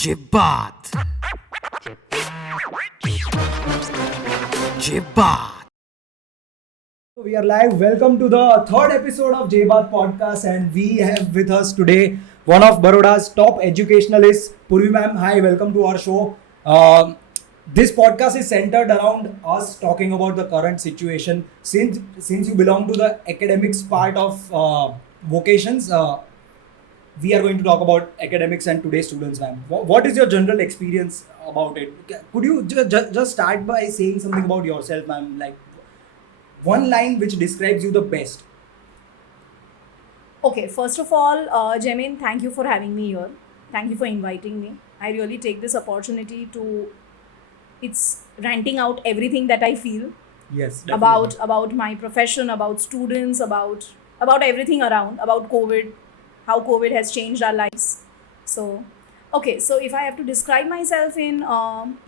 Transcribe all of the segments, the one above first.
Jibat. Jibat. We are live. Welcome to the third episode of J-Bath podcast, and we have with us today one of Baroda's top educationalists, Purvi ma'am. Hi, welcome to our show. This podcast is centered around us talking about the current situation. Since you belong to the academics part of vocations, we are going to talk about academics and today's students, ma'am. What is your general experience about it? Could you just start by saying something about yourself, ma'am? Like one line which describes you the best. Okay, first of all, Jamin, thank you for having me here. Thank you for inviting me. I really take this opportunity to, it's ranting out everything that I feel Yes, about my profession, about students, about everything around, about COVID, how COVID has changed our lives. So, okay, so if I have to describe myself in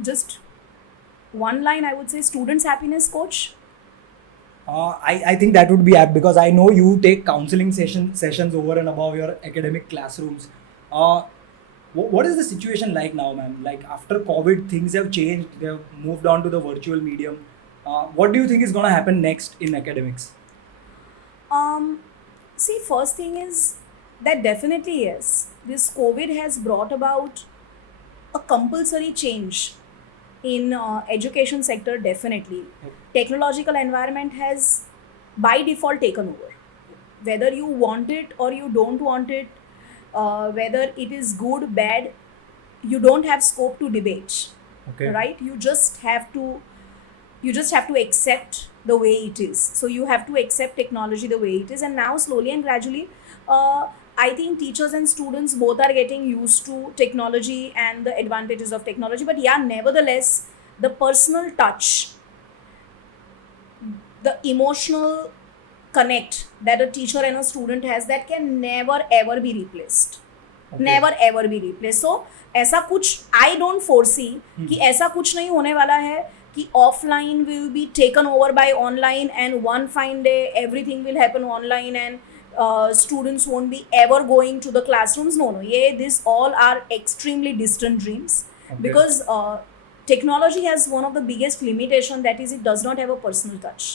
just one line, I would say students' happiness coach. I think that would be apt because I know you take counseling sessions over and above your academic classrooms. What is the situation like now, ma'am? Like after COVID, things have changed. They have moved on to the virtual medium. What do you think is going to happen next in academics? See, first thing is that definitely yes, this COVID has brought about a compulsory change in education sector. Definitely, technological environment has by default taken over. Whether you want it or you don't want it, whether it is good, bad, you don't have scope to debate, Okay. right? You just have to accept the way it is. So you have to accept technology the way it is, and now slowly and gradually, I think teachers and students both are getting used to technology and the advantages of technology. But yeah, nevertheless, the personal touch, the emotional connect that a teacher and a student has, that can never ever be replaced. Okay. Never ever be replace. So ऐसा कुछ I don't foresee कि ऐसा कुछ नहीं होने वाला है कि offline will be taken over by online and one fine day everything will happen online and students won't be ever going to the classrooms. No, yeah, this all are extremely distant dreams. Okay. Because technology has one of the biggest limitation, that is it does not have a personal touch,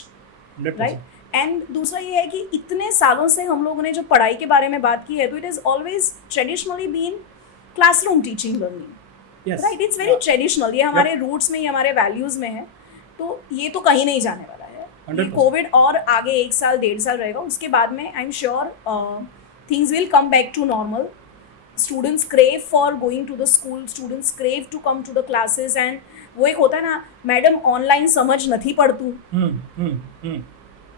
100%. Right. And दूसरा ये है कि इतने सालों से हम लोगों ने जो पढ़ाई के बारे में बात की है, तो it is always traditionally been classroom teaching learning, Yes. Right. It's very traditional. ये हमारे रूट्स में, ये हमारे वैल्यूज़ में है. तो ये तो कहीं नहीं जाने वाला है. 100%. कोविड और आगे 1 साल 1.5 साल रहेगा, उसके बाद में I am sure things will come back to normal. Students crave for going to the school, students crave to come to the classes. And वो एक होता है ना, मैडम ऑनलाइन समझ नहीं पड़तू, Hmm.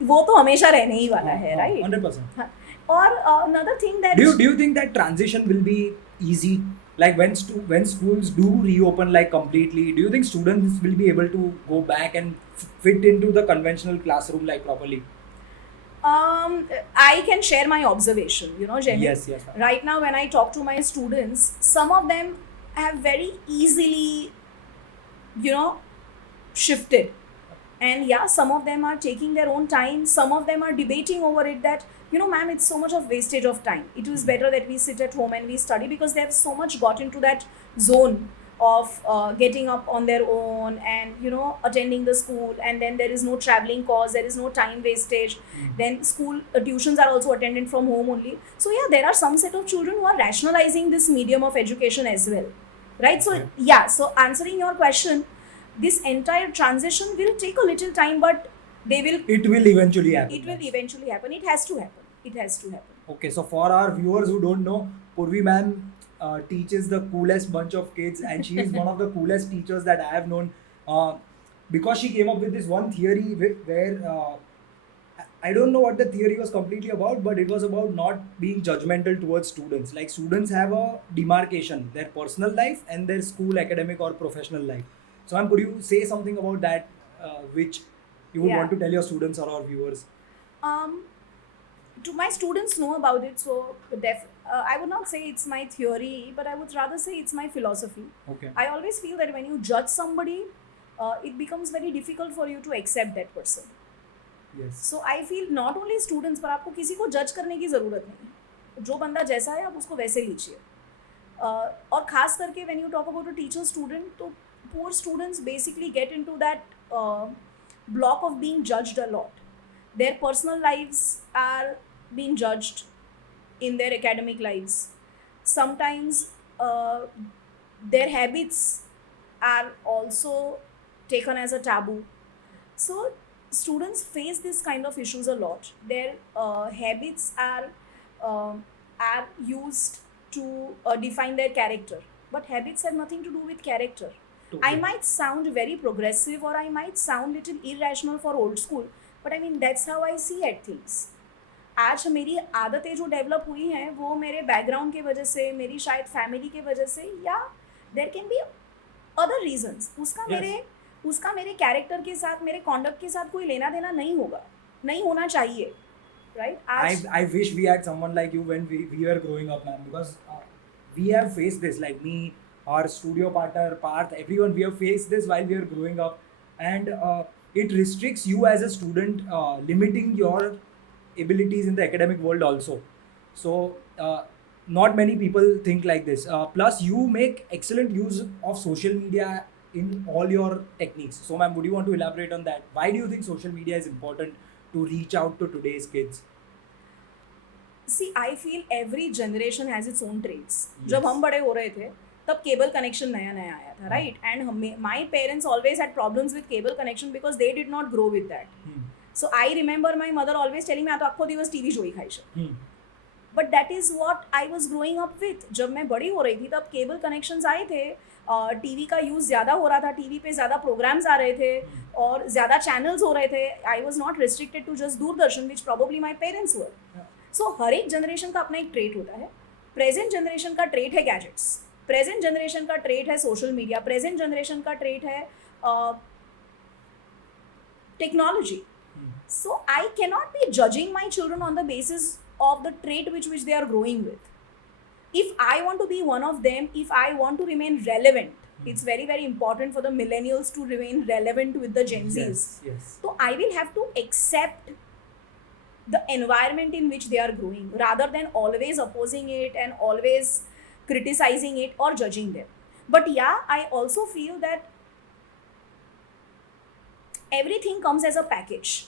वो तो हमेशा रहने ही वाला है, राइट. 100%. और another thing that Do you think that transition will be easy? Like when schools do reopen like completely, do you think students will be able to go back and fit into the conventional classroom like properly? I can share my observation, Jenny. Yes, ma'am. Right now, when I talk to my students, some of them have very easily, shifted. And yeah, some of them are taking their own time. Some of them are debating over it that, ma'am, it's so much of wastage of time. It is better that we sit at home and we study, because they have so much got into that zone of getting up on their own and, attending the school. And then there is no traveling cost, there is no time wastage. Then school tuitions are also attended from home only. So yeah, there are some set of children who are rationalizing this medium of education as well. Right? So Okay. yeah, so answering your question, this entire transition will take a little time, but they will. It will eventually happen. It will eventually happen. It has to happen. It has to happen. Okay, so for our viewers who don't know, Purvi ma'am teaches the coolest bunch of kids, and she is one of the coolest teachers that I have known, because she came up with this one theory where I don't know what the theory was completely about, but it was about not being judgmental towards students. Like students have a demarcation, their personal life and their school academic or professional life. So ma'am, could you say something about that, which you would Yeah. want to tell your students or our viewers? To my students know about it, so I would not say it's my theory, but I would rather say it's my philosophy. Okay. I always feel that when you judge somebody, it becomes very difficult for you to accept that person. Yes. So I feel not only students, पर आपको किसी को judge करने की ज़रूरत नहीं है. जो बंदा जैसा है आप उसको वैसे लीजिए. और खास करके when you talk about a teacher student, तो poor students basically get into that block of being judged a lot. Their personal lives are being judged in their academic lives. Sometimes their habits are also taken as a taboo. So students face this kind of issues a lot. Their habits uh, are used to define their character, but habits have nothing to do with character. I might sound very progressive or I might sound little irrational for old school, but I mean that's how I see at things. आज मेरी आदतें जो develop हुई हैं वो मेरे background की वजह से, मेरी शायद फैमिली की वजह से, या there can be other reasons. उसका मेरे कैरेक्टर के साथ, मेरे कॉन्डक्ट के साथ कोई लेना देना नहीं होगा, नहीं होना चाहिए, right? I wish we had someone like you when we were growing up, man, because we have faced this, like me, our studio partner Parth, everyone, we have faced this while we were growing up, and it restricts you as a student, limiting your abilities in the academic world also. So not many people think like this. Plus you make excellent use of social media in all your techniques. So ma'am, would you want to elaborate on that? Why do you think social media is important to reach out to today's kids? See, I feel every generation has its own traits. Yes. जब हम बड़े हो रहे थे तब cable connection नया नया आया था, right? And my parents always had problems with cable connection because they did not grow with that. So I remember my mother always telling me, "आ तो आखो दिवस टीवी जोई खाई छे." But that is what I was growing up with. जब मैं बड़ी हो रही थी तब केबल कनेक्शंस आए थे, टीवी का यूज़ ज़्यादा हो रहा था, टीवी पे ज़्यादा प्रोग्राम्स आ रहे थे और ज़्यादा चैनल्स हो रहे थे. I was not restricted to just Doordarshan which probably my parents were. So हर एक जनरेशन का अपना एक ट्रेट होता है. प्रेजेंट जनरेशन का ट्रेट है गैजेट्स, प्रेजेंट जनरेशन का ट्रेट है सोशल मीडिया, प्रेजेंट जनरेशन का ट्रेट है technology. So I cannot be judging my children on the basis of the trait which they are growing with. If I want to be one of them, if I want to remain relevant, it's very, very important for the millennials to remain relevant with the Gen Zs. Yes. So I will have to accept the environment in which they are growing rather than always opposing it and always criticizing it or judging them. But yeah, I also feel that everything comes as a package.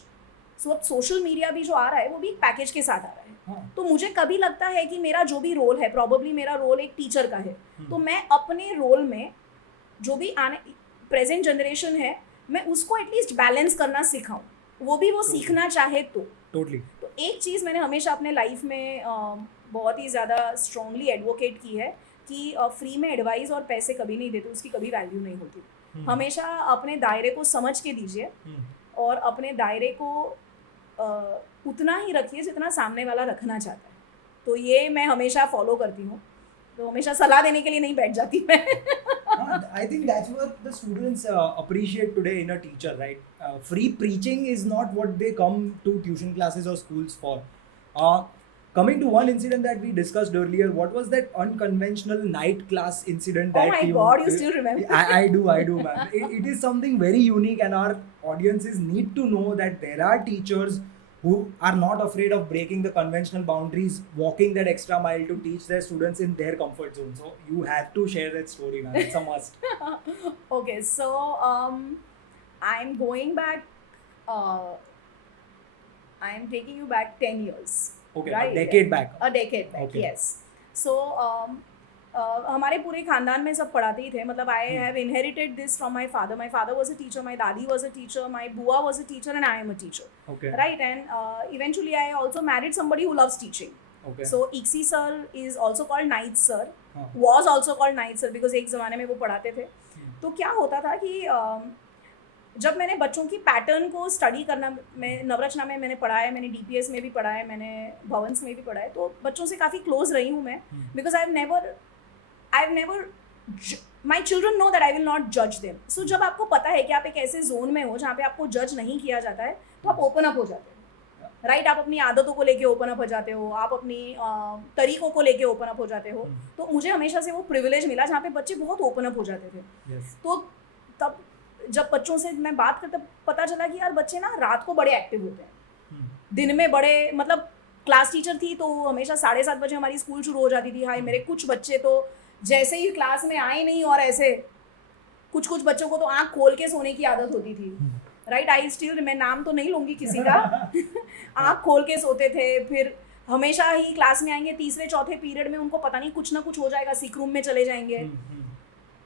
सो अब social media भी जो आ रहा है वो भी एक package के साथ आ रहा है. हाँ. तो मुझे कभी लगता है कि मेरा जो भी रोल है, प्रॉबली मेरा रोल एक टीचर का है, तो मैं अपने रोल में जो भी आने प्रेजेंट जनरेशन है मैं उसको एटलीस्ट बैलेंस करना सिखाऊं, वो भी वो सीखना चाहे तो. Totally. तो एक चीज़ मैंने हमेशा अपने लाइफ में बहुत ही ज़्यादा स्ट्रांगली एडवोकेट की है कि फ्री में एडवाइस और पैसे कभी नहीं देते, उसकी कभी वैल्यू नहीं होती. हमेशा अपने दायरे को समझ के दीजिए और अपने दायरे को उतना ही रखिए जितना सामने वाला रखना चाहता है. तो ये मैं हमेशा फॉलो करती हूँ, तो हमेशा सलाह देने के लिए नहीं बैठ जाती मैं. I think that's what the students appreciate today in a teacher, right? Free preaching is not what they come to tuition classes or schools for. Coming to one incident that we discussed earlier, what was that unconventional night class incident that Oh my God, you still remember? I do, man. It is something very unique, and our audiences need to know that there are teachers who are not afraid of breaking the conventional boundaries, walking that extra mile to teach their students in their comfort zone. So you have to share that story, man. It's a must. Okay, so I'm going back. I'm taking you back 10 years. Okay, right? a decade back. A decade back, Okay. yes. So हमारे पूरे खानदान में सब पढ़ाते ही थे. मतलब I have inherited this from my father. My father was a teacher, my dadi was a teacher, my bua was a teacher, and I am a teacher. Okay. Right, and eventually I also married somebody who loves teaching. Okay. So Iksi sir is also called Night sir. हाँ. Was also called Night sir because एक ज़माने में वो पढ़ाते थे. तो क्या होता था कि जब मैंने बच्चों की पैटर्न को स्टडी करना, मैं नवरचना में मैंने पढ़ा है, मैंने डीपीएस में भी पढ़ा है, मैंने भवंस में भी पढ़ा है, तो बच्चों से काफ़ी क्लोज रही हूँ मैं. Because I have never my children know that I will not जज देम. सो जब आपको पता है कि आप एक ऐसे जोन में हो जहाँ पे आपको जज नहीं किया जाता है तो आप ओपन अप हो जाते हो. राइट, आप अपनी आदतों को लेके ओपन अप हो जाते हो, आप अपनी तरीकों को लेके ओपन अप हो जाते हो. तो मुझे हमेशा से वो प्रिविलेज मिला जहाँ पे बच्चे बहुत ओपन अप हो जाते थे. तो तब जब बच्चों से मैं बात करता पता चला कि यार बच्चे ना रात को बड़े एक्टिव होते हैं, दिन में बड़े मतलब क्लास टीचर थी तो हमेशा 7:30 बजे हमारी स्कूल शुरू हो जाती थी। हाय मेरे कुछ बच्चे तो जैसे ही क्लास में आए नहीं और ऐसे कुछ कुछ बच्चों को तो आँख खोल के सोने की आदत होती थी, राइट। आई स्टिल, मैं नाम तो नहीं लूँगी किसी का आँख खोल के सोते थे। फिर हमेशा ही क्लास में आएंगे, तीसरे चौथे पीरियड में उनको पता नहीं कुछ ना कुछ हो जाएगा, सीक रूम में चले जाएंगे।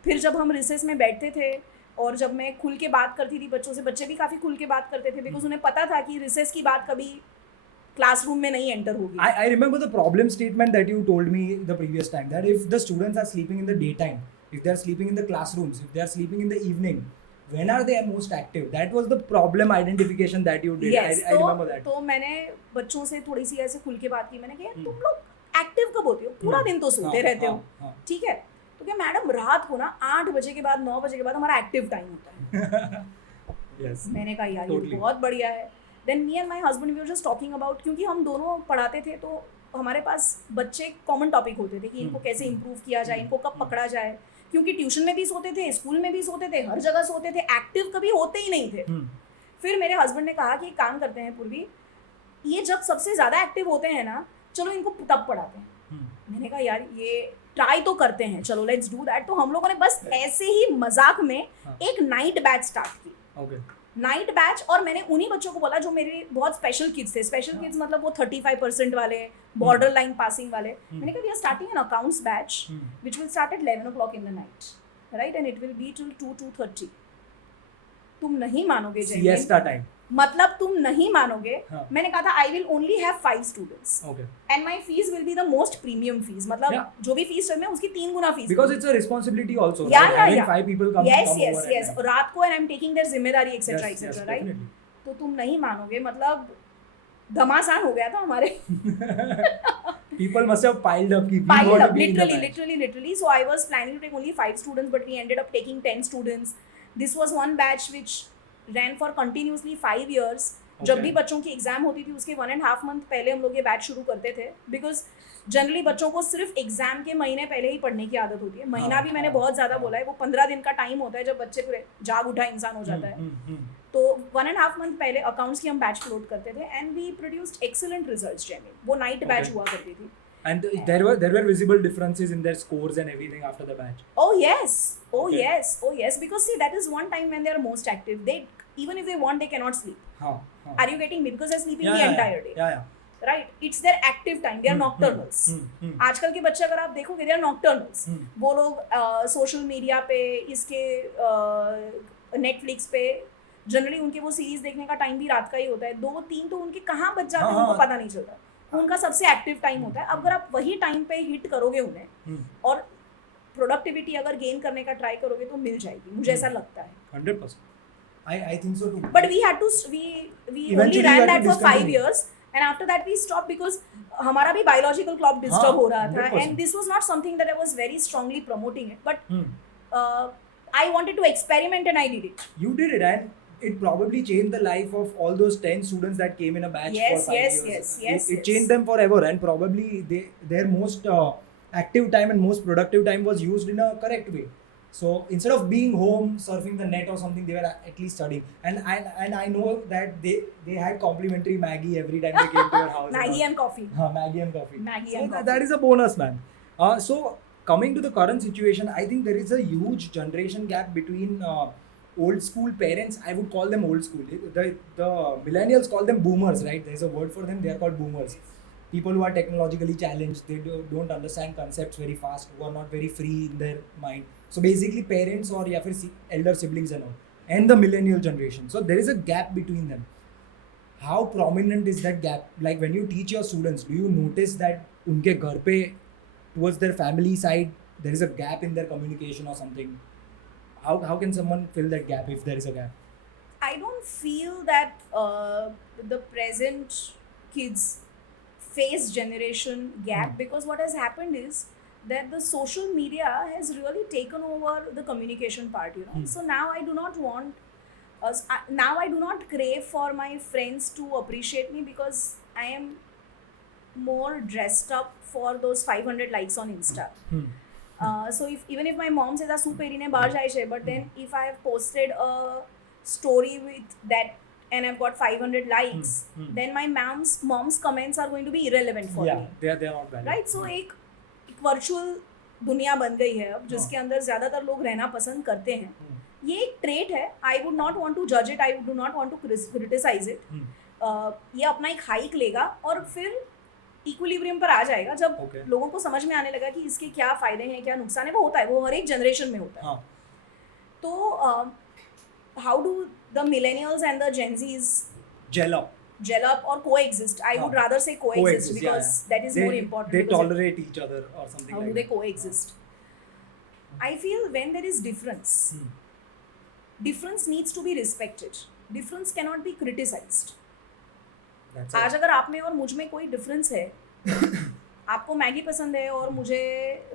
फिर जब हम रिसेस में बैठते थे और जब मैं खुल के बात करती थी बच्चों से, बच्चे भी काफ़ी खुल के बात करते थे बिकॉज उन्हें पता था कि रिसेस की बात कभी क्लासरूम में नहीं एंटर होगी। I remember the problem statement that you told me the previous time, that if the students are sleeping in the daytime, if they are sleeping in the classrooms, if they are sleeping in the evening, when are they most active? That was the problem identification that you did. Yes, I remember that. तो मैंने बच्चों से थोड़ी सी ऐसे खुल के बात की। मैंने कहा तुम लोग एक्टिव कब होते हो? पूरा दिन तो सोते रहते हो, ठीक है। तो क्या मैडम, रात को ना 8 बजे के बाद 9 बजे के बाद हमारा एक्टिव टाइम होता है। Yes. मैंने कहा यार Totally. ये बहुत बढ़िया है। Then me and my husband we were just talking about, क्योंकि हम दोनों पढ़ाते थे तो हमारे पास बच्चे कॉमन टॉपिक होते थे कि इनको कैसे इम्प्रूव किया जाए, इनको कब पकड़ा जाए, क्योंकि ट्यूशन में भी सोते थे, स्कूल में भी सोते थे, हर जगह सोते थे, एक्टिव कभी होते ही नहीं थे। फिर मेरे हस्बैंड ने कहा कि एक काम करते हैं पूर्वी, ये जब सबसे ज़्यादा एक्टिव होते हैं ना, चलो इनको तब पढ़ाते हैं। मैंने कहा यार ये ट्राई तो करते हैं, चलो लेट्स डू दैट। तो हम लोगों ने बस ऐसे ही मजाक में एक नाइट बैच स्टार्ट की। Okay. नाइट बैच, और मैंने उन्हीं बच्चों को बोला जो मेरे बहुत स्पेशल किड्स थे। स्पेशल किड्स मतलब वो 35% वाले, बॉर्डर लाइन पासिंग वाले। मैंने कहा we are starting an accounts batch which will start at 11 o'clock in the night, right, and it will be till 2-2:30। तुम नहीं मानोगे जैमिन, Siesta time. मतलब तुम नहीं मानोगे। हाँ. मैंने कहा था I will only have 5 students Okay. And my fees will be the most premium fees, मतलब Yeah. जो भी फीस चल में उसकी 3 गुना fees. Because it's a responsibility also. Yeah, right? yeah, Having yeah. 5 people come yes come yes over yes at night. रात को and I am taking their जिम्मेदारी Yes, etcetera yes, etcetera, right. definitely. तो तुम नहीं मानोगे, मतलब घमासान हो गया था हमारे। People must have piled up. कि we Piled want to up, be in the literally batch. so I was planning to take only 5 students but we ended up taking 10 students. This was one batch which ran for continuously 5 years. जब भी बच्चों की exam होती थी उसके 1.5 month पहले हम लोग ये बैच शुरू करते थे, बिकॉज जनरली बच्चों को सिर्फ एग्जाम के महीने पहले ही पढ़ने की आदत होती है। महीना भी मैंने बहुत ज़्यादा बोला है, वो 15 दिन का टाइम होता है जब बच्चे पूरे जाग उठा इंसान हो जाता है। तो 1.5 month पहले अकाउंट्स की हम बैच फ्लोट करते थे and we produced excellent results. Jaimin, वो नाइट बैच हुआ करती थी। And there were visible differences in their scores and everything after the batch. Oh yes, Okay. yes, because see that is one time when they are most active. They, even if they want, they cannot sleep. हाँ. Are you getting me? Because they're sleeping Yeah, the yeah, entire day. Yeah, yeah. Right, it's their active time, they are nocturnals. आजकल के बच्चे अगर आप देखोगे, they are nocturnals. वो लोग social media पे, इसके नेटफ्लिक्स पे जनरली उनके वो सीरीज देखने का टाइम भी रात का ही होता है। 2-3 तो उनके कहाँ बच जाते हैं उनको पता नहीं चलता। उनका सबसे एक्टिव टाइम होता है। अगर आप वही टाइम पे हिट करोगे उन्हें और प्रोडक्टिविटी अगर गेन करने का ट्राई करोगे तो मिल जाएगी, मुझे ऐसा लगता है। 100%. I think so too. But we had to we only Eventually ran you had that to for 5 discontinue. years and after that we stopped because हमारा भी biological clock disturb हाँ, हो रहा था 100%. and this was not something that I was very strongly promoting it, but I wanted to experiment and I did it. You did it, and it probably changed the life of all those 10 students that came in a batch Yes, for 5 yes, years. yes, It changed them forever, and probably their most active time and most productive time was used in a correct way. So instead of being home surfing the net or something, they were at least studying. And I know that they had complimentary Maggie every time they came to your house. Maggie and coffee. Maggie and coffee. Maggie So and coffee. that is a bonus, man. So coming to the current situation, I think there is a huge generation gap between old school parents. I would call them old school. The millennials call them boomers, right? There's a word for them. They are called boomers. People who are technologically challenged, they don't understand concepts very fast, who are not very free in their mind. So basically parents or या फिर elder siblings and all, and the millennial generation. So there is a gap between them. How prominent is that gap? Like when you teach your students, do you notice that उनके घर पे towards their family side there is a gap in their communication or something? How can someone fill that gap if there is a gap? I don't feel that the present kids face generation gap because what has happened is that the social media has really taken over the communication part, you know. So now I do not want now I do not crave for my friends to appreciate me because I am more dressed up for those 500 likes on Insta. So even if my mom says, "Su peri ne bahar jai che," but then if I have posted a story with that and I've got 500 likes, then my mom's comments are going to be irrelevant for Yeah, me, they are not valid. right? So एक virtual दुनिया बन गई है अब, जिसके अंदर ज़्यादातर लोग रहना पसंद करते हैं. ये एक ट्रेट है. I would not want to जज it, I would not want to criticise it. ये अपना एक हाइक लेगा और फिर इक्विलिब्रियम पर आ जाएगा जब लोगों को समझ में आने लगा कि इसके क्या फ़ायदे हैं, क्या नुकसान है. वो होता है, वो हर एक जनरेशन में होता है. तो how do the millennials and the Gen Zs gel up or coexist? I would rather say coexist because that is more important. They tolerate each other or something how like do they coexist? I feel when there is difference, difference needs to be respected. Difference cannot be criticized. आज अगर आप में और मुझ में कोई difference है, आपको मैगी पसंद है और मुझे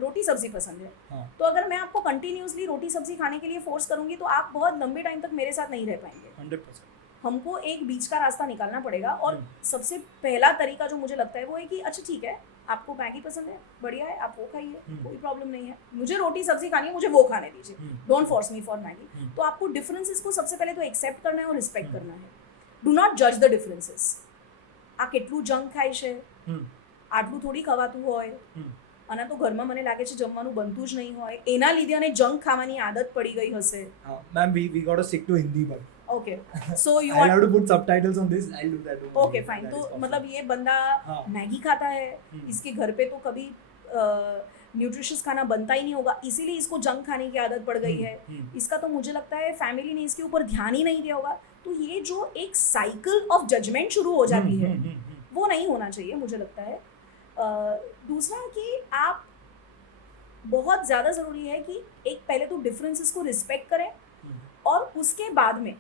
रोटी सब्जी पसंद है, तो अगर मैं आपको कंटिन्यूसली रोटी सब्जी खाने के लिए फोर्स करूंगी तो आप बहुत लंबे टाइम तक मेरे साथ नहीं रह पाएंगे. 100%. हमको एक बीच का रास्ता निकालना पड़ेगा. और सबसे पहला तरीका जो मुझे लगता है वो है कि अच्छा ठीक है, आपको मैगी पसंद है, बढ़िया है, आप वो खाइए, कोई प्रॉब्लम नहीं है. मुझे रोटी सब्जी खानी है, मुझे वो खाने दीजिए, don't force me for Maggi. तो आपको डिफरेंसेस को सबसे पहले तो एक्सेप्ट करना है और रिस्पेक्ट करना है. डू नॉट जज द डिफरेंसेस. આ કેટલું જંક ખાય છે, આટલું થોડી ખવાતું હોય, અને તો ઘરમાં મને લાગે છે જમવાનું બનતું જ નહીં હોય, એના લીધે અને જંક ખાવાની આદત પડી ગઈ હશે. Ma'am, we got to stick to Hindi, but okay, so you I'll have to put subtitles on this. I'll do that. Okay, fine. तो मतलब ये बंदा मैगी खाता है, इसके घर पे तो कभी न्यूट्रिशियस खाना बनता ही नहीं होगा, इसीलिए इसको जंक खाने की आदत पड़ गई है. इसका तो मुझे लगता है फैमिली ने इसके ऊपर ध्यान ही नहीं दिया होगा. तो ये जो एक साइकिल ऑफ जजमेंट शुरू हो जाती है, वो नहीं होना चाहिए मुझे लगता है. दूसरा कि आप बहुत ज़्यादा ज़रूरी है कि एक पहले तो डिफरेंसेस को रिस्पेक्ट करें, और उसके बाद में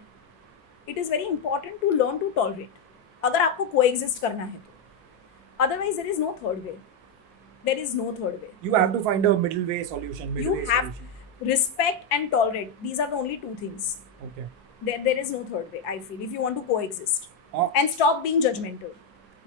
it is very important to learn to tolerate, अगर आपको कोएग्जिस्ट करना है तो. Otherwise there is no third way. There is no third way. You have to find a middle way solution. You have respect and tolerate. These are the only two things. Okay. There is no third way, I feel, if you want to coexist. And stop being judgmental.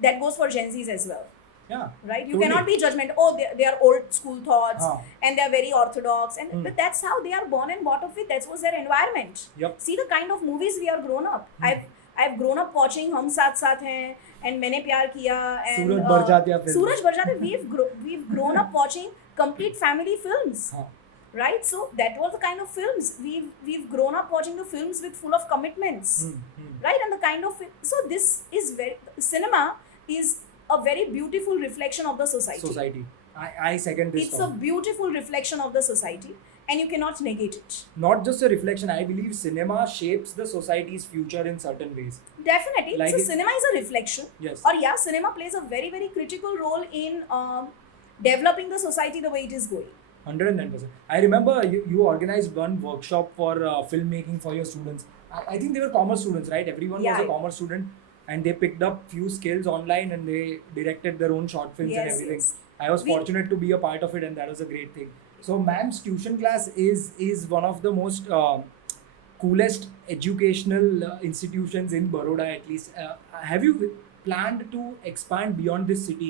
That goes for Gen Zs as well. Yeah. Right? You cannot be judgmental. Oh, they are old school thoughts and they are very orthodox. But that's how they are born and brought up with. That was their environment. Yep. See the kind of movies we are grown up. I've grown up watching हम साथ साथ हैं and मैंने प्यार किया and Suraj Barjatya. We've grown up watching complete family films, right? So that was the kind of films we've grown up watching, the films with full of commitments, right? And the kind of so this is cinema is a very beautiful reflection of the society. I second this. It's a beautiful reflection of the society. And you cannot negate it. Not just a reflection. I believe cinema shapes the society's future in certain ways. Definitely. Like so cinema is a reflection. Yes. Or yeah, cinema plays a very, very critical role in developing the society the way it is going. 109%. I remember you organized one workshop for filmmaking for your students. I think they were commerce students, right? Everyone was a commerce student, and they picked up few skills online and they directed their own short films and everything. Yes. I was fortunate to be a part of it, and that was a great thing. So, ma'am's tuition class is one of the most coolest educational institutions in Baroda, at least. Have you planned to expand beyond this city?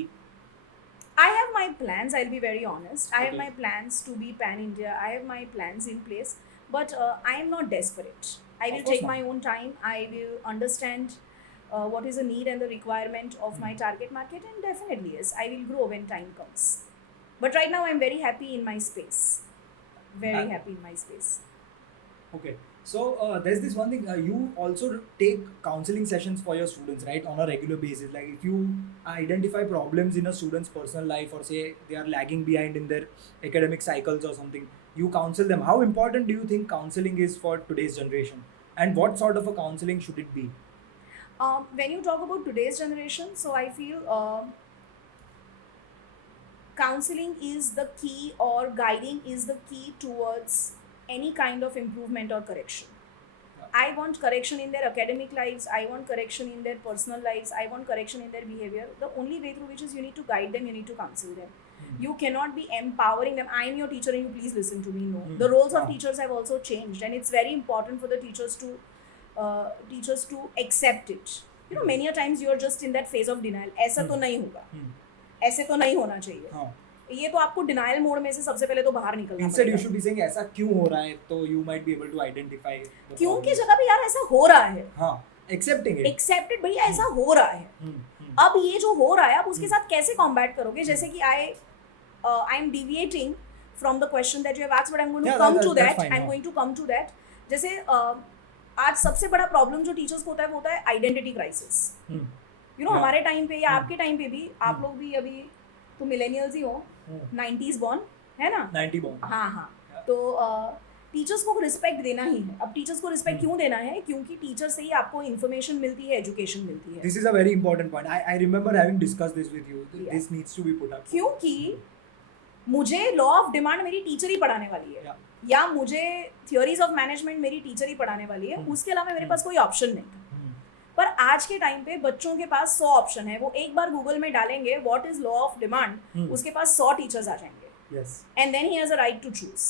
I have my plans, I'll be very honest. I have my plans to be pan-India. I have my plans in place. But I am not desperate. I will take my own time. I will understand what is the need and the requirement of my target market. And definitely, yes, I will grow when time comes. But right now, I'm very happy in my space. Very happy in my space. Okay. So, there's this one thing. You also take counseling sessions for your students, right? On a regular basis. Like, if you identify problems in a student's personal life, or say they are lagging behind in their academic cycles or something, you counsel them. How important do you think counseling is for today's generation? And what sort of a counseling should it be? When you talk about today's generation, so I feel... counseling is the key, or guiding is the key towards any kind of improvement or correction. I want correction in their academic lives. I want correction in their personal lives. I want correction in their behavior. The only way through which is you need to guide them, you need to counsel them. You cannot be empowering them. I am your teacher and you please listen to me. No. The roles of teachers have also changed, and it's very important for the teachers to accept it. You know, many a times you are just in that phase of denial. ऐसा तो नहीं होगा. ऐसे तो नहीं होना चाहिए. ये तो आपको डिनायल मोड में से सबसे पहले तो बाहर निकलना पड़ेगा. Instead you should be saying ऐसा क्यों हो रहा है, तो you might be able to identify. क्यों की जगह पे यार ऐसा हो रहा है. Accepting it. एक्सेप्टेड, भैया ऐसा हो रहा है. अब ये जो हो रहा है, आप उसके साथ कैसे कॉम्बैट करोगे? जैसे कि I am deviating from the question that you have asked, but I'm going to Yeah, come that- to that's that. fine, I'm yeah. going to come to that. जैसे आज सबसे बड़ा प्रॉब्लम जो टीचर्स को होता है वो होता है identity crisis. You know, Yeah. हमारे टाइम पे या आपके टाइम पे भी, आप लोग भी अभी तो मिलेनियल्स ही हो, 90s बॉर्न है ना? 90 बॉर्न. हाँ हाँ. तो टीचर्स को रिस्पेक्ट देना ही है. अब टीचर्स को रिस्पेक्ट क्यों देना है? क्योंकि टीचर से ही आपको इन्फॉर्मेशन मिलती है, एजुकेशन मिलती है. This is a very important point. I remember having discussed this with you. Yeah. This needs to be put up. क्योंकि मुझे लॉ ऑफ डिमांड मेरी टीचर ही पढ़ाने वाली है. Yeah. या मुझे थियोरीज ऑफ मैनेजमेंट मेरी टीचर ही पढ़ाने वाली है. उसके अलावा मेरे पास कोई ऑप्शन नहीं था. पर आज के टाइम पे बच्चों के पास 100 ऑप्शन है. वो एक बार गूगल में डालेंगे what is law of demand, उसके पास 100 टीचर्स आ जाएंगे. Yes. And then he has a right to choose.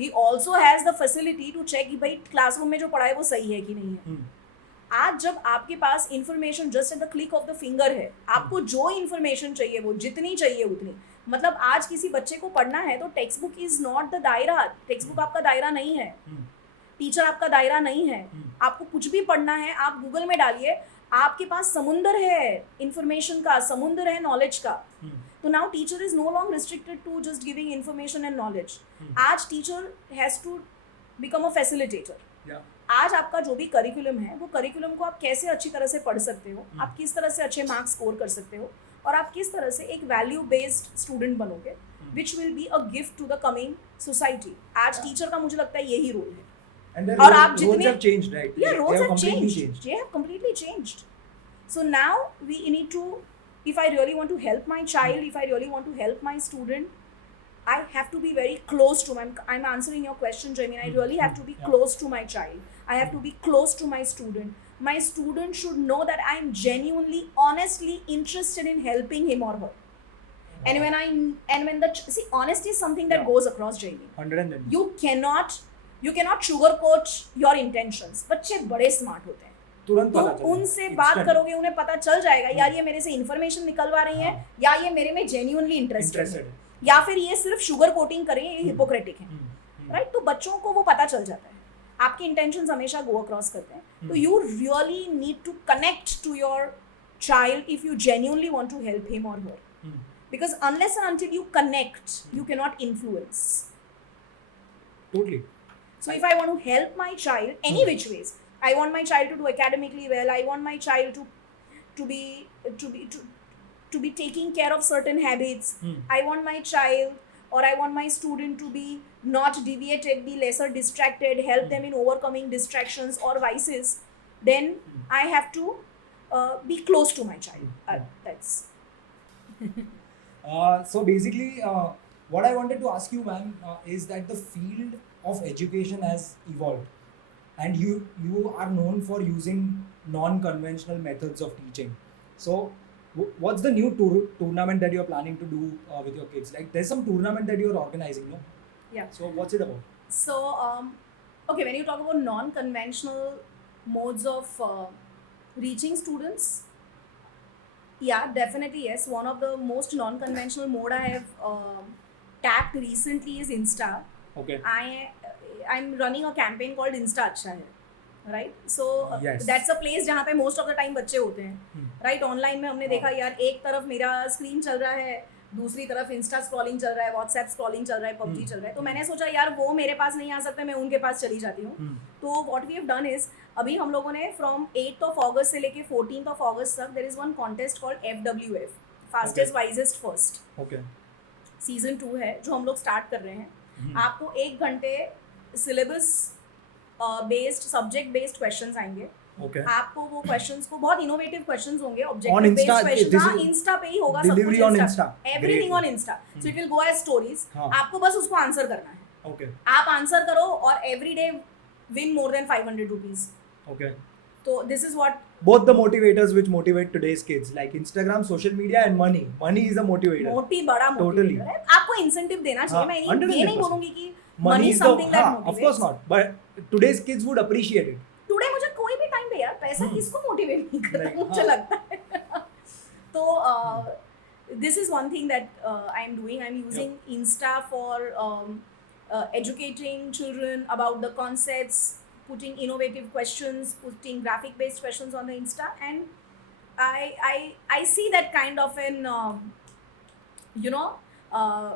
He also has the facility to check कि भाई क्लासरूम में जो पढ़ा है वो सही है कि नहीं है. आज जब आपके पास information just at the click of the finger है, आपको जो इंफॉर्मेशन चाहिए वो जितनी चाहिए उतनी. मतलब आज किसी बच्चे को पढ़ना है तो text book is not the दायरा. टेक्स्ट बुक आपका दायरा नहीं है, टीचर आपका दायरा नहीं है. आपको कुछ भी पढ़ना है आप गूगल में डालिए, आपके पास समुंदर है इंफॉर्मेशन का, समुंदर है नॉलेज का. तो now teacher is no long restricted to just giving information and knowledge. आज teacher has to become a facilitator. Yeah. आज आपका जो भी करिकुलम है वो करिकुलम को आप कैसे अच्छी तरह से पढ़ सकते हो, आप किस तरह से अच्छे मार्क्स स्कोर कर सकते हो, और आप किस तरह से एक वैल्यू बेस्ड स्टूडेंट बनोगे, which will be a gift to the coming society. आज टीचर का मुझे लगता है यही रोल है. And their और roles, आप roles जितने- have changed, right? Yeah, They roles have have completely changed. They have completely changed. So now we need to, if I really want to help my child, if I really want to help my student, I have to be very close to my, I'm answering your question, Jamin. I really have to be Yeah. close to my child. I have to be close to my student. My student should know that I'm genuinely, honestly interested in helping him or her. And when see, honesty is something that Yeah. goes across, Jamin. 110. You cannot sugarcoat your intentions. बच्चे बड़े smart होते हैं. तुरंत तो पता चल उनसे जाएगा. बात Instant. करोगे, उन्हें पता चल जाएगा यार ये मेरे से इन्फॉर्मेशन निकलवा रही हैं, हाँ. या ये मेरे में जेन्युइनली इंटरेस्टेड Interested है, है. या फिर ये सिर्फ शुगर कोटिंग कर रही है, ये हिपोक्रेटिक है. राइट? तो बच्चों को वो पता चल जाता है. आपके इंटेंशंस हमेशा गो अक्रॉस करते हैं. तो you really need to connect to your child if you genuinely want to help him और her. Because unless and until you connect, you cannot influence. Totally. So if I want to help my child any which ways, I want my child to do academically well, I want my child to be taking care of certain habits, I want my child or I want my student to be not deviated, be lesser distracted, help them in overcoming distractions or vices, then I have to be close to my child. That's So basically, what I wanted to ask you, ma'am, is that the field of education has evolved, and you are known for using non-conventional methods of teaching. So, what's the new tournament that you're planning to do with your kids? Like, there's some tournament that you're organizing, no? yeah. So, what's it about? So, okay, when you talk about non-conventional modes of reaching students, yeah, definitely yes. One of the most non-conventional mode I have tapped recently is Insta. Okay. I'm running a campaign called Insta अच्छा है, right? So Yes. that's a place जहाँ पे most of the time बच्चे होते हैं, right? Online में हमने देखा यार, एक तरफ मेरा स्क्रीन चल रहा है, दूसरी तरफ इंस्टा स्क्रॉलिंग चल रहा है, व्हाट्सएप स्क्रॉलिंग चल रहा है, पबजी चल रहा है. तो मैंने सोचा यार वो मेरे पास नहीं आ सकते, मैं उनके पास चली जाती हूँ. तो what we have done is, अभी हम लोगों ने फ्रॉम 8th of August से लेके 14th of August तक there is one contest called FWF, fastest wisest first. Okay. Season 2 है जो हम लोग स्टार्ट कर रहे हैं. आपको 1 घंटे syllabus based, subject based questions आएंगे. Okay. आपको वो क्वेश्चन्स को, बहुत इनोवेटिव क्वेश्चंस होंगे, On objective based Insta, questions. this हाँ, is इंस्टा पे ही होगा सब delivery कुछ. on Insta. Everything Great. On Insta. So it will go as stories. हाँ. आपको बस उसको आंसर करना है. Okay. आप आंसर करो और every day win more than 500 rupees. Okay. तो this is what, Both the motivators which motivate today's kids, like Instagram, social media, and money. Money is a motivator. मोटी बड़ा Totally. मोटिवेटर है. आपको incentive देना चाहिए. हाँ, मैं ये नहीं 100%. बोलूंगी कि Money money is something that हाँ, of course motivates. not. But today's kids would appreciate it. Today मुझे कोई भी टाइम पे यार पैसा किसको मोटिवेट नहीं करता, Like, मुझे हाँ. लगता है. तो this is one thing that I am doing. I am using Insta for educating children about the concepts, putting innovative questions, putting graphic-based questions on the Insta, and I see that kind of an you know uh,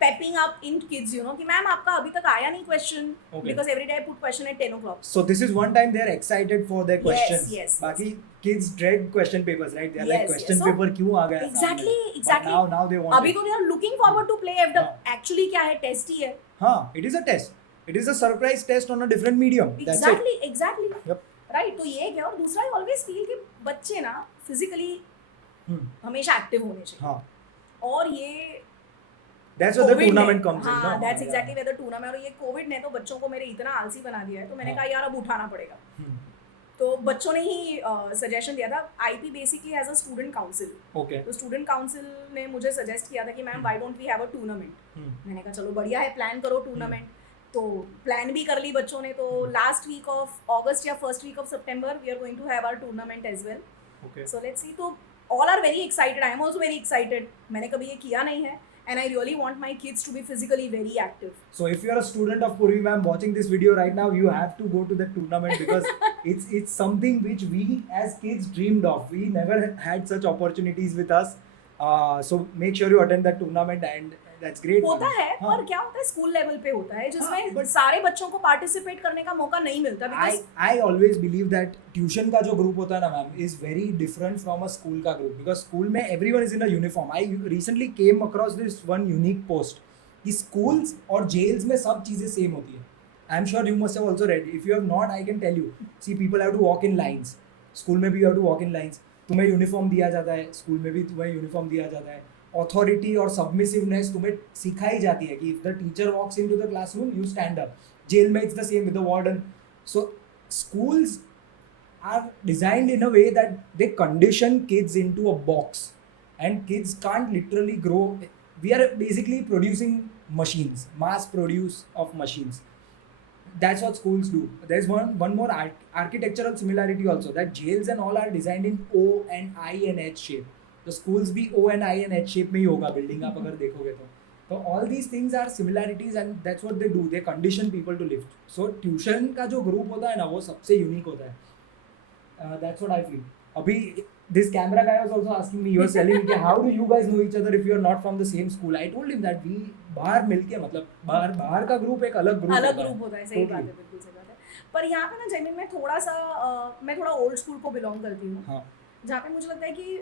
pepping up in kids. You know, कि ma'am आपका अभी तक आया नहीं question, Okay. because every day I put question at 10 o'clock. So this is one time they're excited for their questions. yes. बाकी kids dread question papers, right? They're like Yes, question yes. So, paper क्यों आ गया Exactly, सामने? exactly. But now they want अभी it. तो they are looking forward to play if the हाँ. actually क्या है, test ही है. हाँ, it is a test. It is a surprise test on a different medium. That's Exactly, exactly. Yep. Right तो ये एक है। और दूसरा आई ऑलवेज फील कि बच्चे ना फिजिकली it. हमेशा एक्टिव होने चाहिए। हाँ. और ये That's where the COVID tournament ने- comes in. हाँ, no? that's Yeah. exactly where the tournament। और ये कोविड ने तो बच्चों को मेरे इतना आलसी बना दिया है, तो मैंने हाँ. कहा यार अब उठाना पड़ेगा। Hmm. तो बच्चों ने ही सजेशन दिया था। IP basically has a student council, Okay. तो स्टूडेंट काउंसिल ने मुझे सजेस्ट किया था कि ma'am why don't we have a tournament. Hmm. मैंने कहा चलो बढ़िया है, प्लान करो टूर्नामेंट। तो प्लान भी कर ली बच्चों ने। तो लास्ट वीक ऑफ अगस्त या first week of September we are going to have our tournament as well. Okay. So let's see. तो all are very excited, I am also very excited. मैंने कभी ये किया नहीं है and I really want my kids to be physically very active. So if you're a student of Purvi ma'am watching this video right now, you have to go to the tournament because it's something which we as kids dreamed of. We never had such opportunities with us. So make sure you attend that tournament and that's great. होता ma'am. है, हाँ. पर क्या होता है school level पे होता है जिसमें हाँ, but- सारे बच्चों को पार्टिसिपेट करने का मौका नहीं मिलता। I because always believe that tuition का जो group होता है ना ma'am is very different from a school का group because school में everyone is in a uniform. I recently came across this one unique post कि schools और jails में सब चीज़ें same होती है. I'm sure you must have also read. If you have not, I can tell you. See, people have to walk in lines. School में भी you have to walk in lines. तुम्हें uniform दिया जाता है, school में भी तुम्हें uniform दिया जाता है। ऑथोरिटी और सबमिसिवनेस तुम्हें सिखाई जाती है कि if the teacher walks into the classroom you stand up. जेल में it's the same with the warden. So schools are designed in a way that they condition kids into a box and kids can't literally grow. We are basically producing machines, mass produce of machines. That's what schools do. There's one more architectural similarity also, that jails and all are designed in O and I and H shape. The schools भी O and I and H shape में ही होगा building आप अगर देखोगे तो all these things are similarities and that's what they do. They condition people to live. So tuition का जो group होता है ना वो सबसे unique होता है. That's what I feel. अभी this camera guy was also asking me, he was telling me कि how do you guys know each other if you are not from the same school? I told him that we बाहर मिलके मतलब बाहर का group एक अलग group होता है। सही बात है, बिल्कुल सही बात है। पर यहाँ पे ना जमीन में थोड़ा सा मैं थोड़ा ओल्ड स्कूल को बिलोंग करती हूँ। हाँ. जहाँ पे मुझे लगता है कि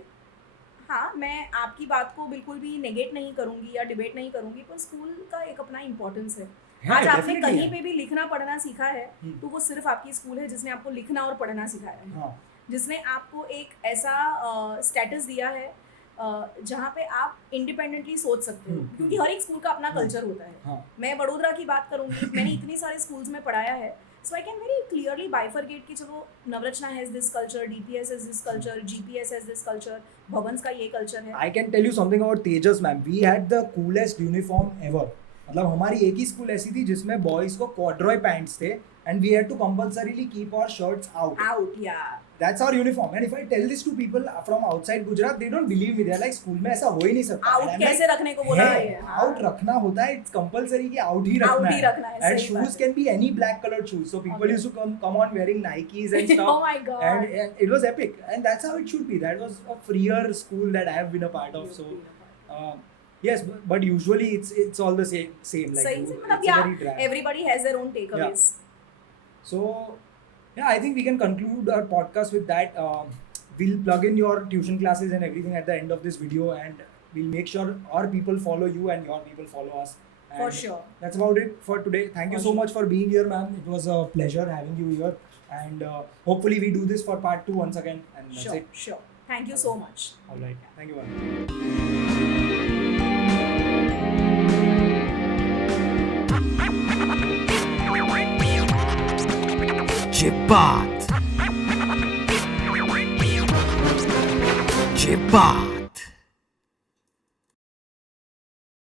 हाँ, मैं आपकी बात को बिल्कुल भी नेगेट नहीं करूँगी या डिबेट नहीं करूँगी, पर स्कूल का एक अपना इम्पोर्टेंस है। आज आपने definitely कहीं है. पे भी लिखना पढ़ना सीखा है तो वो सिर्फ आपकी स्कूल है जिसने आपको लिखना और पढ़ना सिखाया है, हाँ. जिसने आपको एक ऐसा स्टेटस दिया है जहाँ पे आप इंडिपेंडेंटली सोच सकते हो, क्योंकि हर एक स्कूल का अपना कल्चर होता है। हाँ. मैं वडोदरा की बात करूँगी, मैंने इतने सारे स्कूल्स में पढ़ाया है, so I can very clearly bifurcate कि चलो Navrachana has this culture, DPS has this culture, GPS has this culture, Bhavan's का ये कल्चर है। I can tell you something about Tejas ma'am. We had the coolest uniform ever. मतलब हमारी एक ही school ऐसी थी जिसमें बॉयज को कॉर्डरॉय पैंट्स थे and we had to compulsorily keep our shirts out. या That's our uniform. And if I tell this to people from outside Gujarat, they don't believe me. They're like, school में ऐसा हो ही नहीं सकता. Out And I'm कैसे like, रखने को बोला है? है, आउट रखना होता है. It's compulsory कि आउट ही रखना है. And सही बात shoes can be any black colored shoes. So people Okay. used to come on wearing Nikes and है। stuff. Oh my god. And it was epic. And that's how it should be. That was a freer school that I have been a part of. So yes, but usually it's all the same. Like सही you- से मतलब it's a या very dry. everybody has their own takeaways. So, yeah, I think we can conclude our podcast with that. We'll plug in your tuition classes and everything at the end of this video, and we'll make sure our people follow you and your people follow us. And For sure. That's about it for today. Thank you For so sure. much for being here, ma'am. It was a pleasure having you here. And hopefully we do this for part 2 once again. And that's Sure, it. sure. Thank you so much. All right. Thank you, ma'am. Jebat. Jebat.